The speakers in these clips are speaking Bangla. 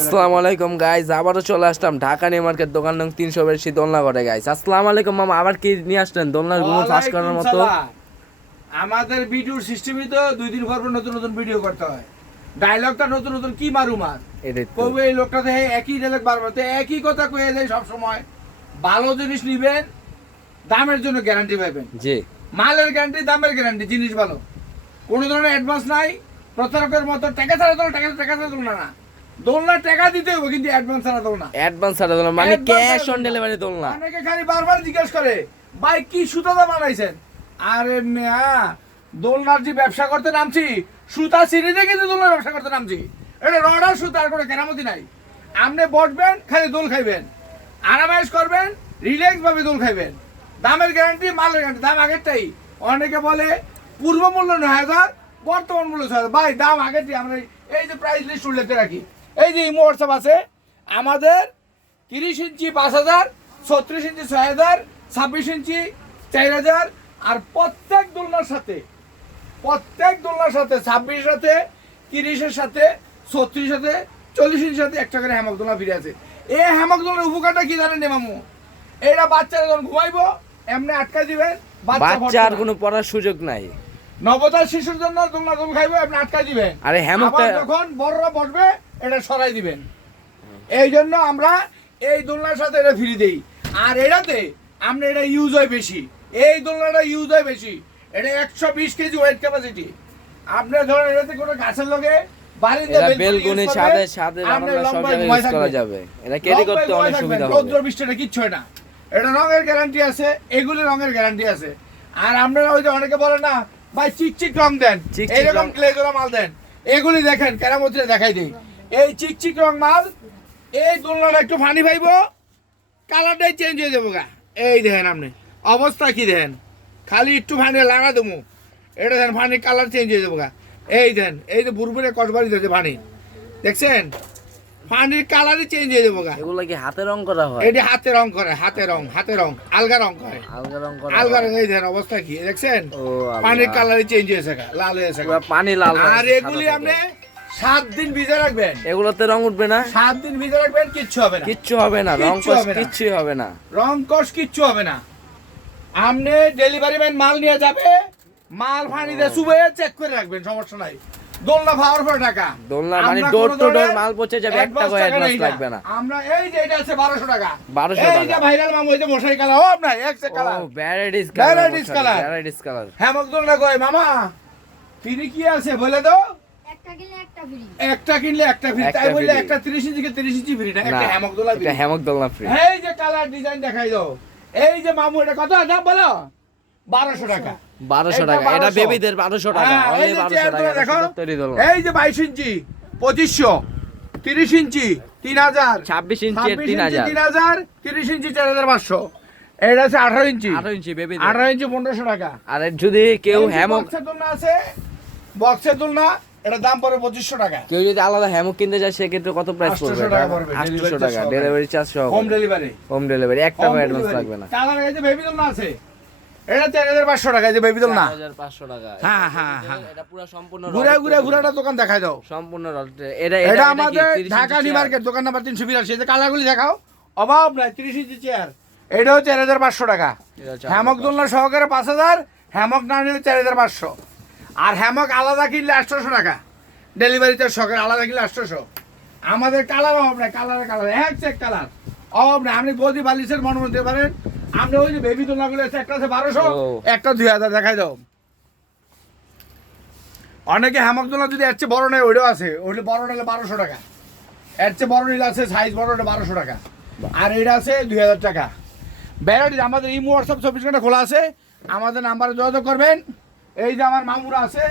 আসসালামু আলাইকুম গাইস, আবারও চলে আসলাম ঢাকা নিউ মার্কেট দোকান নং 300 দোলনা করে গাইস। আসসালামু আলাইকুম মামা, আবার কি নিয়ে আসলেন দোলনার গুলো ফাঁস করার মতো? আমাদের ভিডিওর সিস্টেমই তো দুই দিন পর পর নতুন নতুন ভিডিও করতে হয়। ডায়লগটা নতুন নতুন কি মারু মার এটাই তো। কবে এই লোকটা দেখে একই ডায়লগ বারবার তো একই কথা কয়ে যায় সব সময়। ভালো জিনিস নিবেন, দামের জন্য গ্যারান্টি পাবেন। জি, মালের গ্যারান্টি, দামের গ্যারান্টি, জিনিস ভালো, কোনো ধরনের অ্যাডভান্স নাই। প্রতারকের মতো টাকা ছাড়া দোল, টাকা ছাড়া দোলনা না, দোলনা টাকা দিতে হবে কিন্তু অ্যাডভান্স ছাড়া দোলনা। অ্যাডভান্স ছাড়া দোলনা মানে ক্যাশ অন ডেলিভারি দোলনা। অনেকে খালি বারবার জিজ্ঞেস করে ভাই কি সুতাটা বানাইছেন। আরে মিয়া, দোলনার যে ব্যবসা করতে নামছি, সুতা সিঁড়িতে কিন্তু দোলনার ব্যবসা করতে নামছি। এটা রডার সুতা, আর কোনো কেরামতি নাই। আপনি বসবেন, খালি দোল খাইবেন, আরামায়েশ করবেন, রিল্যাক্স ভাবে দোল খাইবেন। দামের গ্যারান্টি, মালের গ্যারান্টি, দাম আগেরটাই। অনেকে বলে পূর্ব মূল্য 9,000, বর্তমান মূল্য 6,000। ভাই দাম আগেরটাই। আমরা এই যে প্রাইস লিস্ট উল্লেখে রাখি, এই যে ইমো হোয়াটসঅ্যাপ আছে আমাদের। 30 ইঞ্চি 5,000, 36 ইঞ্চি 6,000, 26 ইঞ্চি 4,000। আর প্রত্যেক দোলনার সাথে 26 সাথে, 30-এর সাথে, 36 সাথে, 40 ইঞ্চির সাথে একটা করে হ্যামক দোলনা ফিরে আছে। এই হ্যামক দোলনার উপকারটা কি জানেন মামু? এইটা বাচ্চারা যখন ঘুমাইবো এমনি আটকাই দিবেন, বাচ্চার কোনো পড়ার সুযোগ নাই। নবজাত শিশুর জন্য দোলনা দোল খাইবো, আপনি আটকাই দিবেন। আরে হ্যামকটা যখন বড়রা বসবে এটা সরাই দিবেন। এই জন্য আমরা এই দোলনার সাথে এটা ফ্রি দেই। আর এটাতে আমরা এটা ইউজ হয় বেশি, এই দোলনাটা ইউজ হয় বেশি। এটা 120 কেজি ওয়েট ক্যাপাসিটি। আপনি ধরেন এটাতে কোনো গাছের লগে বাড়িতে বেলকনি সাদে সাদে রান্না সব জায়গায় ইউজ করা যাবে। এটা ক্যারি করতে অনেক সুবিধা হবে। রৌদ্র বৃষ্টিটা কিচ্ছু হয় না। এটা রঙের গ্যারান্টি আছে, এগুলি রঙের গ্যারান্টি আছে। আর আপনারা ওই যে অনেকে বলে না ভাই চিকচিক রং দেন, এইরকম গ্লেজরা মাল দেন। এগুলি দেখেন কেরামতিতে দেখাই দেই। এই চিকচিক রং মাল, এই দোলনাটা একটু ফানি পাইব, কালারটাই চেঞ্জ হয়ে যাবো গা। এই দেখেন আপনি অবস্থা কি দেখেন, খালি একটু ফানি লাগা দেবো, এটা দেখেন ফানি কালার চেঞ্জ হয়ে যাবো গা। এই দেন, এই যে বুরবুরে কসবারি দিয়েছে ফানি, দেখছেন ফানির কালারই চেঞ্জ হয়ে যাবো গা। এগুলো কি হাতে রং করা হয়? এটা হাতে রং করে, হাতে রং আলগা রং করে, আলগা রং। এই দেখেন অবস্থা কি দেখছেন, পানির কালারই চেঞ্জ হয়েছে গা, লাল হয়েছে গা, পানি লাল। আর এগুলি আপনি 7 দিন ভিজে রাখবেন, এগুলোতে রং উঠবে না। 7 দিন ভিজে রাখবেন, কিচ্ছু হবে না, কিচ্ছু হবে না, রং কস কিচ্ছু হবে না, রং কস কিচ্ছু হবে না। আপনি ডেলিভারি ম্যান মাল নিয়ে যাবে, মাল পানিতে চুবে চেক করে রাখবেন, সমস্যা নাই। দোলনা পাওয়ার পর টাকা, দোলনা মানে ডোর টু ডোর মাল পৌঁছে যাবে, একটা করে অ্যাডভান্স লাগবে না। আমরা এই যে এটা আছে 1200 টাকা, 1200 এই যে ভাইরাল মামু, এই যে মশারি কালার, ও আপনার এক্স কালার, ও ভ্যারাইটিস কালার, ভ্যারাইটিস কালার। হ্যাঁ দোলনা কই মামা ফ্রি কি আছে বলে দাও? একটা কিনলে একটা ফ্রি, তাই বললে একটা 30 ইঞ্চি কে 30 ইঞ্চি ফ্রি না, একটা হ্যামক দোলনা ফ্রি। এটা হ্যামক দোলনা ফ্রি। এই যে কালার ডিজাইন দেখাই দাও। এই যে মামু এটা কত দাম বলো? 1200 টাকা। 1200 টাকা, এটা বেবিদের 1200 টাকা, অনলি 1200 টাকা দেখো। তৈরি দোলনা এই যে 22 ইঞ্চি 2500, 30 ইঞ্চি 3000, 26 ইঞ্চি 3000, 3000, 30 ইঞ্চি 4500। এটা আছে 18 ইঞ্চি, 18 ইঞ্চি বেবিদের, 18 ইঞ্চি 1500 টাকা। আর যদি কেউ হ্যামক বক্সের দোলনা আছে, বক্সের দোলনা এটা দাম পড়ে 2500 টাকা। কেউ যদি আলাদা হ্যামক কিনতে যায় সেক্ষেত্রে কত প্রাইস পড়বে? 800 টাকা পড়বে, 800 টাকা ডেলিভারি চার্জ সহ, হোম ডেলিভারি। হোম ডেলিভারি, একটা অ্যাডভান্স লাগবে না। কালার এই যে বেবি দোলনা আছে, এটা 4500 টাকা, এই যে বেবি দোলনা 4500 টাকা। হ্যাঁ হ্যাঁ হ্যাঁ, এটা পুরো সম্পূর্ণ ঘুরাটা দোকান দেখাই দাও, সম্পূর্ণ এটা আমাদের ঢাকা নিউ মার্কেট দোকান নাম্বার 382। এই যে কালারগুলি দেখাও, অভাব নাই। 30 ইঞ্চি চেয়ার, এটাও 4500 টাকা। হ্যামক দোলনা সহকারে 5000, হ্যামক না নিলে 4500। আর হ্যামক আলাদা কিনলে 800 টাকা, ডেলিভারিতে সহকারে আলাদা কিনলে 800। আমাদের কালার অভাব নাই, কালার এক চেক কালার অভাব নাই। আপনি গদি বালিশের মনে দিতে পারেন। আপনি ওই যে বেবি দোলনাগুলো আছে, একটা আছে 1200, একটা 2000, দেখাই দাও। অনেকে হ্যামক দোলনা যদি এর চেয়ে বড় নেয়, ওইটাও আছে, ওইটা বড় নিলে 1200 টাকা। এর চেয়ে বড় নিলে আছে, সাইজ বড় নিলে 1200 টাকা। আর এটা আছে 2000 টাকা। ভ্যারাইটি আমাদের ইমো হোয়াটসঅ্যাপ 24 ঘন্টা খোলা আছে, আমাদের নাম্বারে যোগাযোগ করবেন। এই যে আমার মামুরা আছে,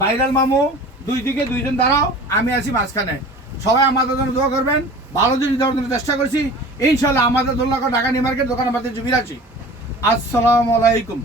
ভাইরাল মামু, দুই দিকে দুইজন দাঁড়াও, আমি আছি মাঝখানে। সবাই আমাদের জন্য দোয়া করবেন, ভালো জিনিস দেওয়ার জন্য চেষ্টা করছি ইনশাল্লাহ। আমাদের দোলনা ঢাকা নিউ মার্কেট দোকান আমাদের 382। আসসালামু আলাইকুম।